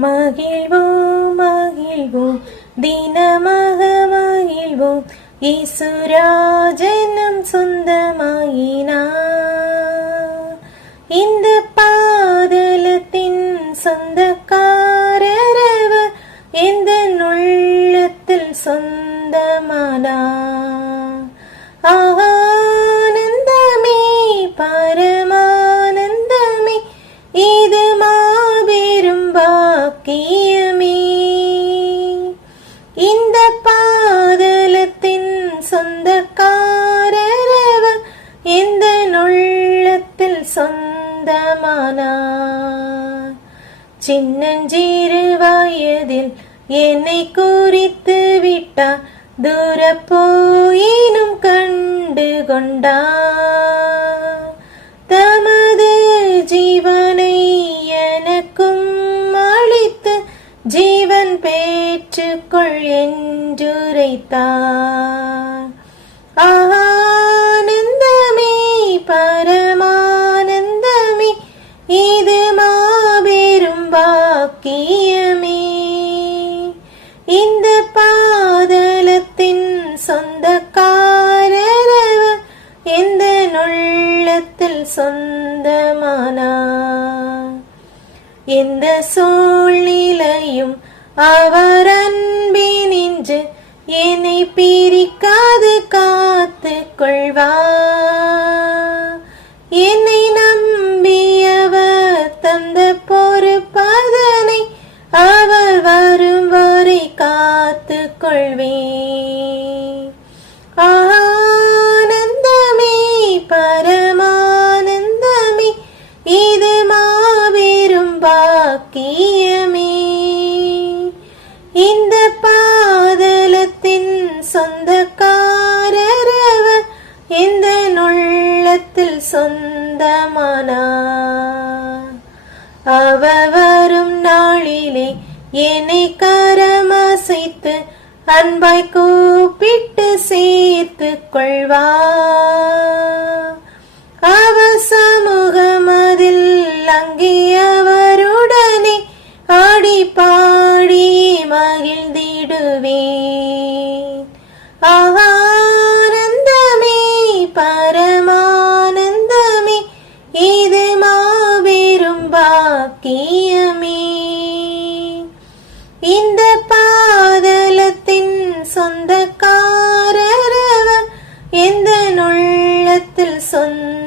மகிழ்வோம் மகிழ்வோம் தினமாக மகிழ்வோம் இயேசுராஜனம் சொந்தமாயினார். இந்த பாதலத்தின் சொந்தக்காரரவர் எந்த உள்ளத்தில் சொந்தமானார். ஆனந்தமே பரமானந்தமே இது மாபெரும் பாக்கியமே. இந்த பாதலத்தின் சொந்தக்காரரவர் எந்த உள்ளத்தில் சொந்தமானார். சின்னஞ்சிறு வயதில் என்னை குறித்து விட்டார், தூர போயினும் கண்டு கொண்டார். தமது ஜீவனை எனக்கும் அளித்து ஜீவன் பெற்றுக்கொள் என்றுரைத்தார். ஆனந்தமே பரமானந்தமே இது மாபெரும் பாக்கியமே. இந்த பாதலத்தின் சொந்தக்காரரவர் எந்த உள்ளத்தில் சொந்தமானார். எந்த சூழ்நிலையும் அவர் அன்பினின்று என்னை பிரிக்காது காத்து கொள்வார். என்னை நம்பியவர் தந்த பொறுப்பதனை அவர் வரும் வரை காத்து கொள்வேன். ஆனந்தமே பரமானந்தமே இது மாபெரும் பாக்கியமே. இந்த பாதலத்தின் சொந்தக்காரரவர் எந்த உள்ளத்தில் சொந்தமானார். அவர் வரும் நாளிலே என்னை கரமசைத்து அன்பாய் கூப்பிட்டு சேர்த்து கொள்வார்.